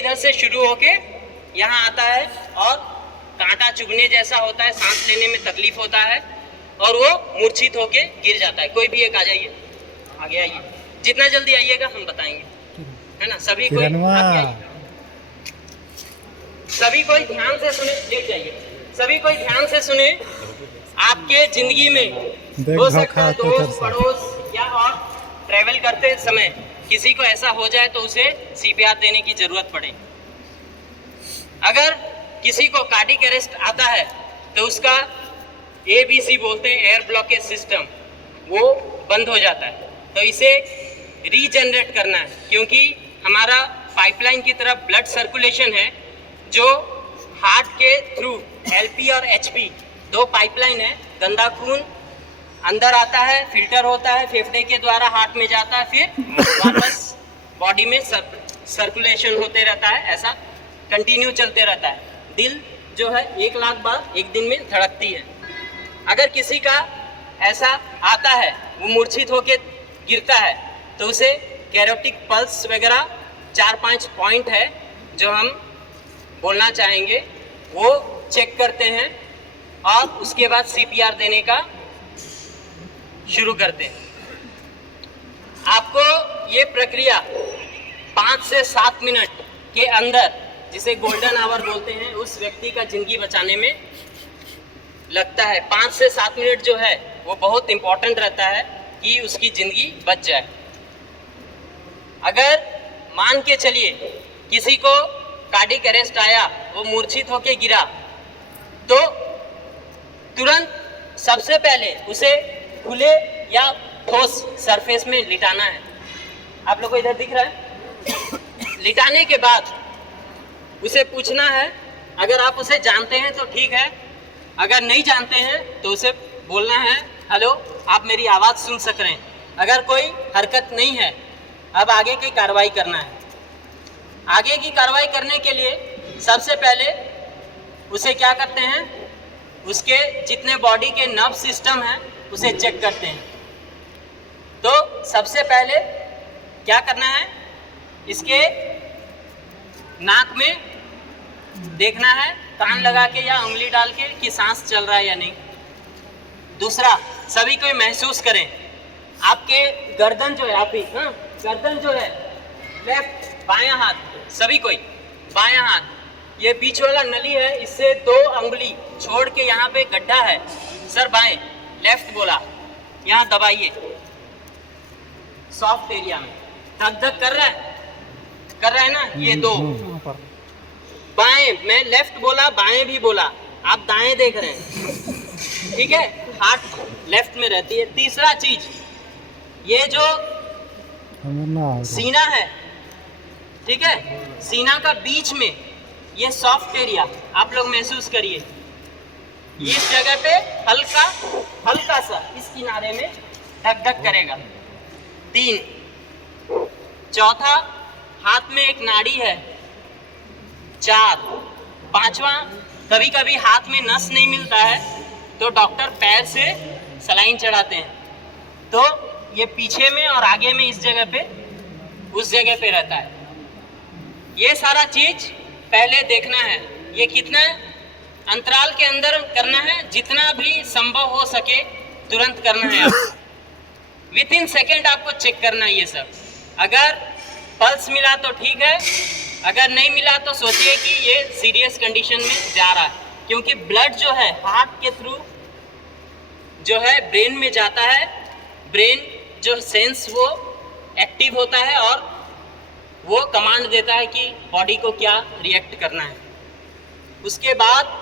इधर से शुरू होके यहाँ आता है और कांटा चुभने जैसा होता है, सांस लेने में तकलीफ होता है और वो मूर्छित होके गिर जाता है। कोई भी एक आ जाइए, आगे आइए, जितना जल्दी आइएगा हम बताएंगे, है ना। सभी कोई ध्यान से सुने, लेट जाइए। सभी कोई ध्यान से सुने। आपके जिंदगी में हो सकता है दोस्त पड़ोस या और ट्रैवल करते समय किसी को ऐसा हो जाए तो उसे सीपीआर देने की जरूरत पड़े। अगर किसी को कार्डियक अरेस्ट आता है तो उसका ABC बोलते हैं, एयर ब्लॉकेज सिस्टम, वो बंद हो जाता है। तो इसे रीजनरेट करना है, क्योंकि हमारा पाइपलाइन की तरफ ब्लड सर्कुलेशन है जो हार्ट के थ्रू LP और HP दो पाइपलाइन है। गंदा खून अंदर आता है, फिल्टर होता है, फेफड़े के द्वारा हार्ट में जाता है, फिर वापस बॉडी में सर्कुलेशन होते रहता है। ऐसा कंटिन्यू चलते रहता है। दिल जो है 1 लाख बार एक दिन में धड़कती है। अगर किसी का ऐसा आता है, वो मूर्छित होकर गिरता है, तो उसे कैरोटिक पल्स वगैरह 4-5 पॉइंट है जो हम बोलना चाहेंगे, वो चेक करते हैं और उसके बाद CPR देने का शुरू करते हैं। आपको ये प्रक्रिया 5 से 7 मिनट के अंदर, जिसे गोल्डन आवर बोलते हैं, उस व्यक्ति का जिंदगी बचाने में लगता है। 5 से 7 मिनट जो है वो बहुत इम्पोर्टेंट रहता है कि उसकी ज़िंदगी बच जाए। अगर मान के चलिए किसी को कार्डियक अरेस्ट आया, वो मूर्छित होके गिरा, तो तुरंत सबसे पहले उसे खुले या ठोस सरफेस में लिटाना है। आप लोग को इधर दिख रहा है। लिटाने के बाद उसे पूछना है, अगर आप उसे जानते हैं तो ठीक है, अगर नहीं जानते हैं तो उसे बोलना है, हेलो, आप मेरी आवाज़ सुन सक रहे हैं। अगर कोई हरकत नहीं है, अब आगे की कार्रवाई करना है। आगे की कार्रवाई करने के लिए सबसे पहले उसे क्या करते हैं, उसके जितने बॉडी के नर्व सिस्टम हैं उसे चेक करते हैं। तो सबसे पहले क्या करना है, इसके नाक में देखना है, कान लगा के या उंगली डाल के कि सांस चल रहा है या नहीं। दूसरा, सभी कोई महसूस करें, आपके गर्दन जो है, आप ही गर्दन जो है, लेफ्ट बायां हाथ, सभी कोई बायां हाथ, ये बीच वाला नली है, इससे 2 अंगुली छोड़ के यहाँ पे गड्ढा है, सर बाएं, लेफ्ट बोला, यहाँ दबाइए सॉफ्ट एरिया में। धक धक कर रहा है ना, ये 2। बाएं, मैं लेफ्ट बोला, बाएं भी बोला, आप दाएं देख रहे हैं, ठीक है, हार्ट लेफ्ट में रहती है। तीसरा चीज, ये जो सीना है, ठीक है, सीना का बीच में ये सॉफ्ट एरिया आप लोग महसूस करिए, इस जगह पे हल्का सा इस किनारे में धक धक करेगा। 3, चौथा, हाथ में एक नाड़ी है। 4, पांचवा, कभी कभी हाथ में नस नहीं मिलता है तो डॉक्टर पैर से सलाइन चढ़ाते हैं, तो ये पीछे में और आगे में इस जगह पे, उस जगह पे रहता है। ये सारा चीज पहले देखना है, ये कितना अंतराल के अंदर करना है, जितना भी संभव हो सके तुरंत करना है। विथिन सेकेंड आपको चेक करना है ये सब। अगर पल्स मिला तो ठीक है, अगर नहीं मिला तो सोचिए कि ये सीरियस कंडीशन में जा रहा है, क्योंकि ब्लड जो है हार्ट के थ्रू जो है ब्रेन में जाता है। ब्रेन जो सेंस वो एक्टिव होता है और वो कमांड देता है कि बॉडी को क्या रिएक्ट करना है। उसके बाद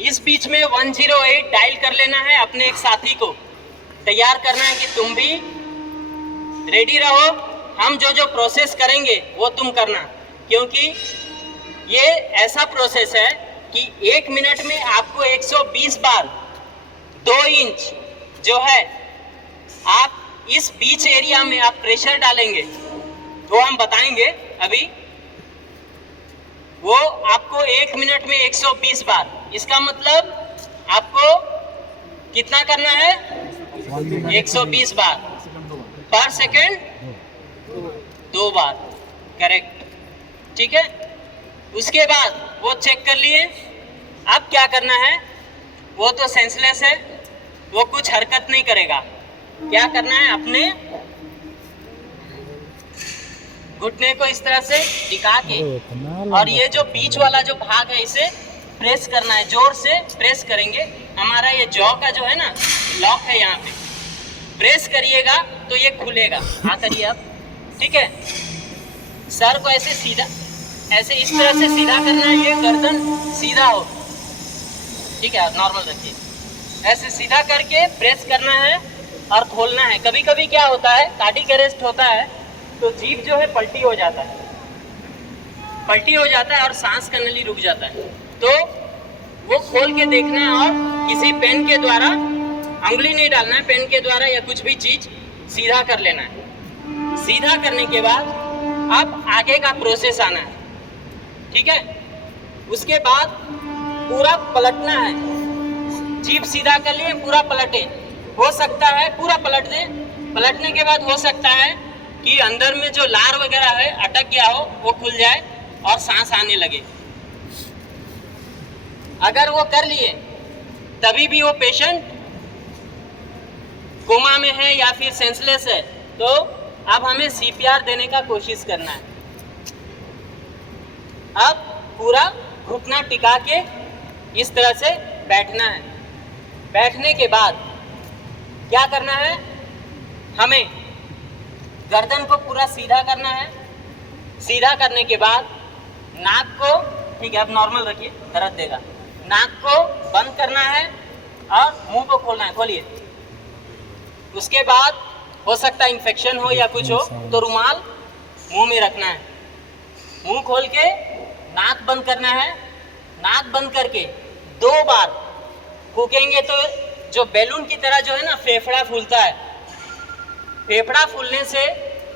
इस बीच में 108 डायल कर लेना है, अपने एक साथी को तैयार करना है कि तुम भी रेडी रहो, हम जो जो प्रोसेस करेंगे वो तुम करना, क्योंकि ये ऐसा प्रोसेस है कि 1 मिनट में आपको 120 बार 2 इंच जो है आप इस बीच एरिया में आप प्रेशर डालेंगे, वो हम बताएंगे अभी। वो आपको 1 मिनट में 120 बार, इसका मतलब आपको कितना करना है, 120 बार पर सेकेंड, 2 बार, करेक्ट, ठीक है। उसके बाद वो चेक कर लिए। अब क्या करना है, वो तो सेंसलेस है, वो कुछ हरकत नहीं करेगा। क्या करना है, अपने घुटने को इस तरह से टिका के, और ये जो बीच वाला जो भाग है इसे प्रेस करना है, जोर से प्रेस करेंगे। हमारा ये जॉ का जो है ना लॉक है, यहाँ पे प्रेस करिएगा तो ये खुलेगा। हाँ करिए अब, ठीक है। सर को ऐसे सीधा, ऐसे इस तरह से सीधा करना है, ये गर्दन सीधा हो, ठीक है। नॉर्मल रखिए, ऐसे सीधा करके प्रेस करना है और खोलना है। कभी कभी क्या होता है, कार्डियक अरेस्ट होता है तो जीभ जो है पलटी हो जाता है, पलटी हो जाता है और सांस का नली रुक जाता है। तो वो खोल के देखना है और किसी पेन के द्वारा, उंगली नहीं डालना है, पेन के द्वारा या कुछ भी चीज सीधा कर लेना है। सीधा करने के बाद अब आगे का प्रोसेस आना है, ठीक है। उसके बाद पूरा पलटना है, जीभ सीधा कर लिए, पूरा पलटे। हो सकता है पूरा पलट दें, पलटने के बाद हो सकता है कि अंदर में जो लार वगैरह है अटक गया हो, वो खुल जाए और सांस आने लगे। अगर वो कर लिए तभी भी वो पेशेंट कोमा में है या फिर सेंसलेस है, तो अब हमें सीपीआर देने का कोशिश करना है। अब पूरा घुटना टिका के इस तरह से बैठना है। बैठने के बाद क्या करना है, हमें गर्दन को पूरा सीधा करना है। सीधा करने के बाद नाक को, ठीक है, अब नॉर्मल रखिए, दर्द देगा। नाक को बंद करना है और मुंह को खोलना है, खोलिए। उसके बाद हो सकता है इन्फेक्शन हो या कुछ हो, तो रुमाल मुंह में रखना है। मुंह खोल के नाक बंद करना है। नाक बंद करके 2 बार फूकेंगे तो जो बैलून की तरह जो है ना फेफड़ा फूलता है, फेफड़ा फूलने से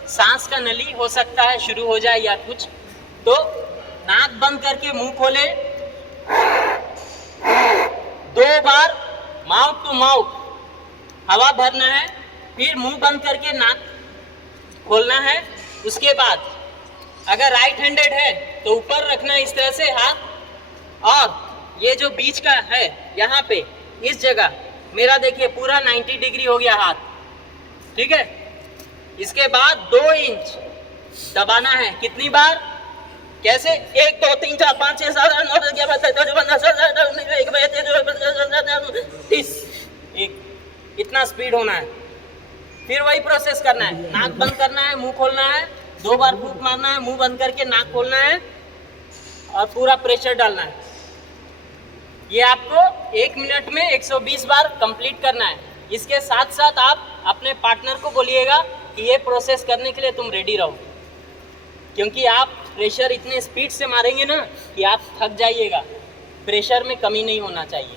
सांस का नली हो सकता है शुरू हो जाए या कुछ। तो नाक बंद करके मुंह खोले, 2 बार माउथ टू माउथ हवा भरना है, फिर मुंह बंद करके नाक खोलना है। उसके बाद अगर राइट हैंडेड है तो ऊपर रखना है इस तरह से हाथ, और ये जो बीच का है यहाँ पे इस जगह मेरा देखिए पूरा 90 डिग्री हो गया हाथ, ठीक है। इसके बाद 2 इंच दबाना है। कितनी बार, कैसे, 1 2 3 4 5 6 7 8 9 10 11 12 30, इतना स्पीड होना है। फिर वही प्रोसेस करना है, नाक बंद करना है, मुंह खोलना है, 2 बार फूंक मारना है, मुंह बंद करके नाक खोलना है और पूरा प्रेशर डालना है। ये आपको 1 मिनट में 120 बार कंप्लीट करना है। इसके साथ साथ आप अपने पार्टनर को बोलिएगा कि ये प्रोसेस करने के लिए तुम रेडी रहो, क्योंकि आप प्रेशर इतने स्पीड से मारेंगे ना कि आप थक जाइएगा। प्रेशर में कमी नहीं होना चाहिए।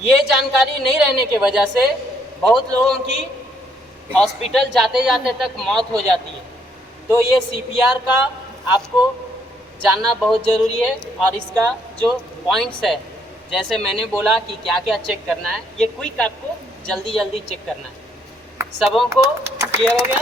ये जानकारी नहीं रहने की वजह से बहुत लोगों की हॉस्पिटल जाते जाते तक मौत हो जाती है। तो ये सीपीआर का आपको जानना बहुत ज़रूरी है, और इसका जो पॉइंट्स है, जैसे मैंने बोला कि क्या क्या चेक करना है, ये क्विक आपको जल्दी जल्दी चेक करना है। सबों को क्लियर हो गया?